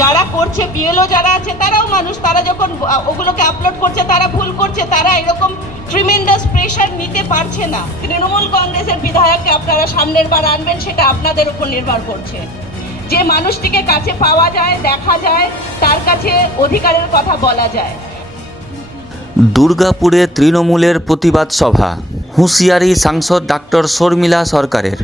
যারা করছে বিএলও যারা আছে তারাও মানুষ, তারা যখন ওগুলোকে আপলোড করছে তারা ভুল করছে, তারা এরকম ট্রিমেন্ডাস প্রেশার নিতে পারছে না। তৃণমূল কংগ্রেসের বিধায়ককে আপনারা সামনের বার আনবেন সেটা আপনাদের উপর নির্ভর করছে। যে মানুষটিকে কাছে পাওয়া যায়, দেখা যায়, তার কাছে অধিকারের কথা বলা যায়। দুর্গাপুরে তৃণমূলের প্রতিবাদ সভা, হুঁশিয়ারি সাংসদ ডক্টর শর্মিলা সরকারের।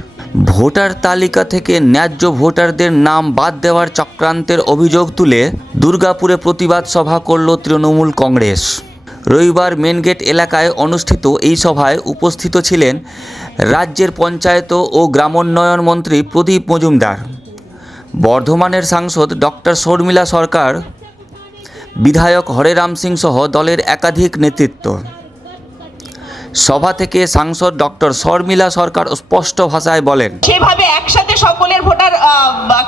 ভোটার তালিকা থেকে ন্যায্য ভোটারদের নাম বাদ দেওয়ার চক্রান্তের অভিযোগ তুলে দুর্গাপুরে প্রতিবাদ সভা করল তৃণমূল কংগ্রেস। রবিবার মেনগেট এলাকায় অনুষ্ঠিত এই সভায় উপস্থিত ছিলেন রাজ্যের পঞ্চায়েত ও গ্রামোন্নয়ন মন্ত্রী প্রদীপ মজুমদার, বর্ধমানের সাংসদ ডক্টর শর্মিলা সরকার, বিধায়ক হরেরাম সিং সহ দলের একাধিক নেতৃত্ব। সভা থেকে সাংসদ ডক্টর শর্মিলা সরকার স্পষ্ট ভাষায় বলেন, সেভাবে একসাথে সকলের ভোটার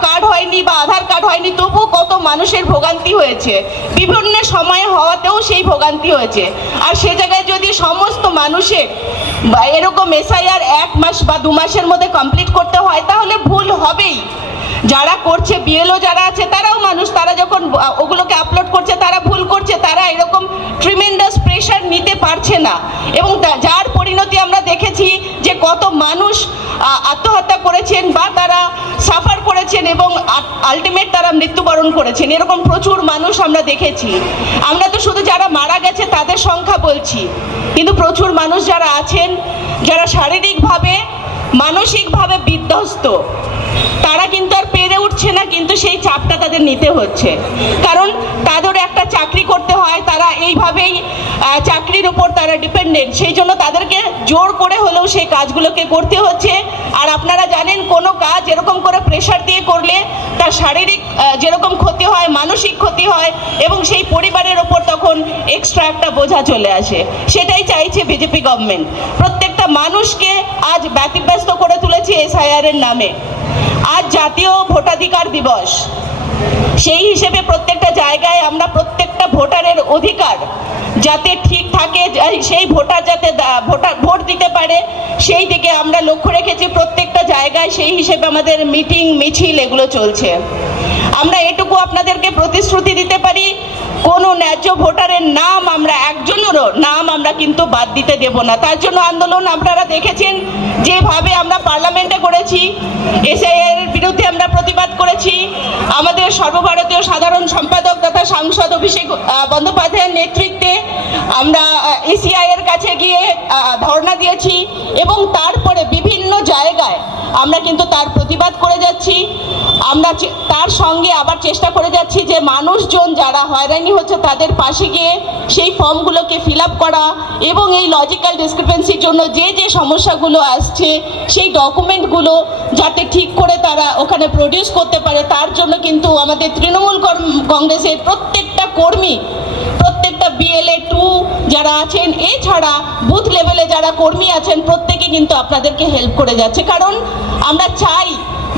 কার্ড হয়নি বা আধার কার্ড হয়নি, তবু কত মানুষের ভোগান্তি হয়েছে, বিভিন্ন সময়ে হওয়াতেও সেই ভোগান্তি হয়েছে। আর সে জায়গায় যদি সমস্ত মানুষের এরকম এসআইআর 1 মাস বা 2 মাসের মধ্যে কমপ্লিট করতে হয়, তাহলে ভুল হবেই। যারা করছে বিএলও যারা আছে তারাও মানুষ, তারা যখন ওগুলোকে আপলোড করছে তারা ভুল করছে, তারা এরকম ট্রিমেন্ডাস প্রেশার নিতে পারছে না। এবং যার পরিণতি আমরা দেখেছি যে কত মানুষ আত্মহত্যা করেছেন বা তারা সাফার করেছেন এবং আলটিমেট তারা মৃত্যুবরণ করেছেন। এরকম প্রচুর মানুষ আমরা দেখেছি। আমরা তো শুধু যারা মারা গেছে তাদের সংখ্যা বলছি, কিন্তু প্রচুর মানুষ যারা আছেন, যারা শারীরিকভাবে মানসিকভাবে বিধ্বস্ত, তারা কিন্তু আর পেরে উঠছে না, কিন্তু সেই চাপটা তাদের নিতে হচ্ছে। কারণ তাদের একটা চাকরি করতে হয়, তারা এইভাবেই চাকরির উপর তারা ডিপেন্ডেন্ট, সেই জন্য তাদেরকে জোর করে হলেও সেই কাজগুলোকে করতে হচ্ছে। আর আপনারা জানেন কোনো কাজ এরকম করে প্রেশার দিয়ে করলে তার শারীরিক যেরকম ক্ষতি হয়, মানসিক ক্ষতি হয় এবং সেই পরিবারের ওপর তখন এক্সট্রা একটা বোঝা চলে আসে। সেটাই চাইছে বিজেপি গভর্নমেন্ট। প্রত্যেকটা মানুষকে আজ ব্যতিব্যস্ত করে তুলেছে এসআইআর এর নামে। আজ জাতীয় ভোটাধিকার দিবস, সেই হিসেবে প্রত্যেকটা জায়গায় আমরা প্রত্যেকটা ভোটারের অধিকার যাতে ঠিক থাকে, সেই ভোটার যাতে ভোট দিতে পারে, সেই দিকে আমরা লক্ষ্য রেখেছি প্রত্যেকটা জায়গায়। সেই হিসেবে আমাদের মিটিং মিছিল এগুলো চলছে। আমরা এটুকু আপনাদেরকে প্রতিশ্রুতি দিতে পারি, কোনো ন্যায্য ভোটারের নাম আমরা একজনেরও নাম আমরা কিন্তু বাদ দিতে দেব না। তার জন্য আন্দোলন আপনারা দেখেছেন যেভাবে আমরা পার্লামেন্টে করেছি, এসআইআর এর বিরুদ্ধে আমরা প্রতিবাদ করেছি। আমাদের সর্বভারতীয় সাধারণ সম্পাদক তথা সাংসদ অভিষেক বন্দ্যোপাধ্যায়ের নেতৃত্বে আমরা ইসিআই এর কাছে গিয়ে ধর্ণা দিয়েছি এবং তারপরে বিভিন্ন জায়গায় আমরা কিন্তু তার প্রতিবাদ করে যাচ্ছি। আমরা তার সঙ্গে আবার চেষ্টা করে যাচ্ছি যে মানুষজন যারা হয়রানি হচ্ছে তাদের পাশে গিয়ে সেই ফর্মগুলোকে ফিল আপ করা এবং এই লজিক্যাল ডিসক্রিপেন্সির জন্য যে যে সমস্যাগুলো আসছে সেই ডকুমেন্টগুলো যাতে ঠিক করে তারা ওখানে প্রডিউস করতে পারে, তার জন্য কিন্তু আমাদের তৃণমূল কংগ্রেসের প্রত্যেকটা কর্মী, প্রত্যেকটা বিএলএ 2 যারা আছেন, এছাড়া বুথ লেভেলে যারা কর্মী আছেন, প্রত্যেকে কিন্তু আপনাদেরকে হেল্প করে যাচ্ছে। কারণ আমরা চাই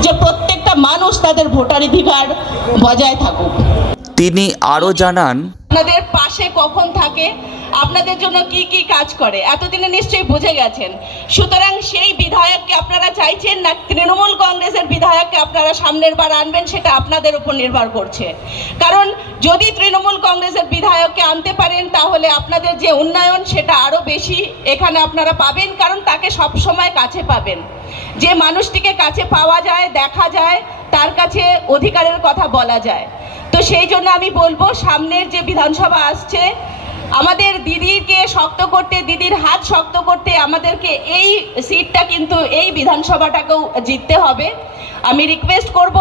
যে প্রত্যেকটা মানুষ তাদের ভোটাধিকার বজায় থাকুক। তিনি আরও জানান, আপনাদের পাশে কখন থাকে, আপনাদের জন্য কি কি কাজ করে এতদিনে নিশ্চয়ই বুঝে গেছেন। সুতরাং সেই বিধায়ককে আপনারা চাইছেন না তৃণমূল কংগ্রেসের বিধায়ককে আপনারা সামনের বার আনবেন সেটা আপনাদের উপর নির্ভর করছে। কারণ যদি তৃণমূল কংগ্রেসের বিধায়ককে আনতে পারেন তাহলে আপনাদের যে উন্নয়ন সেটা আরও বেশি এখানে আপনারা পাবেন, কারণ তাকে সব সময় কাছে পাবেন। যে মানুষটিকে কাছে পাওয়া যায়, দেখা যায়, তার কাছে অধিকারের কথা বলা যায়। তো সেই জন্য আমি বলবো সামনের যে বিধানসভা আসছে, আমাদের দিদিকে শক্ত করতে, দিদির হাত শক্ত করতে আমাদেরকে এই সিটটা কিন্তু এই বিধানসভাটাকেও জিততে হবে। আমি রিকোয়েস্ট করব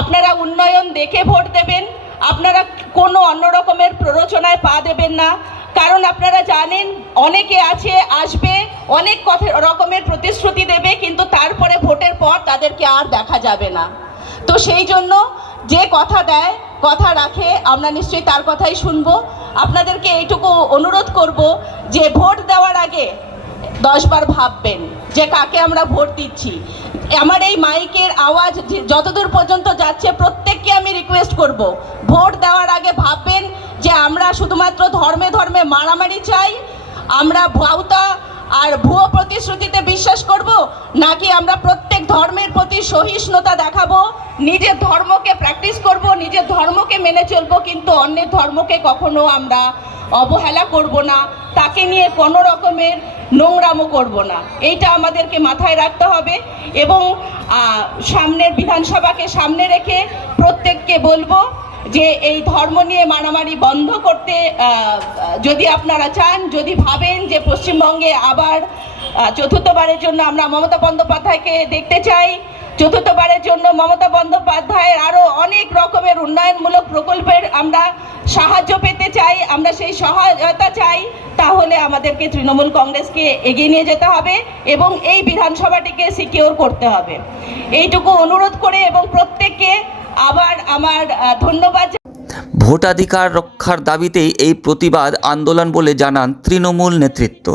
আপনারা উন্নয়ন দেখে ভোট দেবেন, আপনারা কোনো অন্য রকমের প্ররোচনায় পা দেবেন না। কারণ আপনারা জানেন অনেকে আছে, আসবে, অনেক রকমের প্রতিশ্রুতি দেবে, কিন্তু তারপরে ভোটের পর তাদেরকে আর দেখা যাবে না। তো সেই জন্য যে কথা দেয়, কথা রাখে, আমরা নিশ্চয়ই তার কথাই শুনবো। আপনাদেরকে এইটুকু অনুরোধ করব যে ভোট দেওয়ার আগে 10 বার ভাববেন যে কাকে আমরা ভোট দিচ্ছি। আমার এই মাইকের আওয়াজ যতদূর পর্যন্ত যাচ্ছে প্রত্যেককে আমি রিকোয়েস্ট করব, ভোট দেওয়ার আগে ভাববেন যে আমরা শুধুমাত্র ধর্মে ধর্মে মারামারি চাই, আমরা ভাউতা আর ভুয়ো প্রতিশ্রুতিতে বিশ্বাস করব, নাকি আমরা প্রত্যেক ধর্মের প্রতি সহিষ্ণুতা দেখাবো, নিজের ধর্মকে প্র্যাকটিস করব, নিজের ধর্মকে মেনে চলবো, কিন্তু অন্যের ধর্মকে কখনো আমরা অবহেলা করব না, তাকে নিয়ে কোনো রকমের নোংরামো করব না। এইটা আমাদেরকে মাথায় রাখতে হবে। এবং সামনের বিধানসভাকে সামনে রেখে প্রত্যেককে বলবো যে এই ধর্ম নিয়ে মারামারি বন্ধ করতে যদি আপনারা চান, যদি ভাবেন যে পশ্চিমবঙ্গে আবার চতুর্থবারের জন্য আমরা মমতা বন্দ্যোপাধ্যায়কে দেখতে চাই, চতুর্থবারের জন্য মমতা বন্দ্যোপাধ্যায়ের আরও অনেক রকমের উন্নয়নমূলক প্রকল্পের আমরা সাহায্য পেতে চাই, আমরা সেই সহায়তা চাই, তাহলে আমাদেরকে তৃণমূল কংগ্রেসকে এগিয়ে নিয়ে যেতে হবে এবং এই বিধানসভাটিকে সিকিওর করতে হবে। এইটুকু অনুরোধ করে এবং প্রত্যেককে আবার আমার ধন্যবাদ। ভোটাধিকার রক্ষার দাবিতেই এই প্রতিবাদ আন্দোলন বলে জানান তৃণমূল নেতৃত্ব।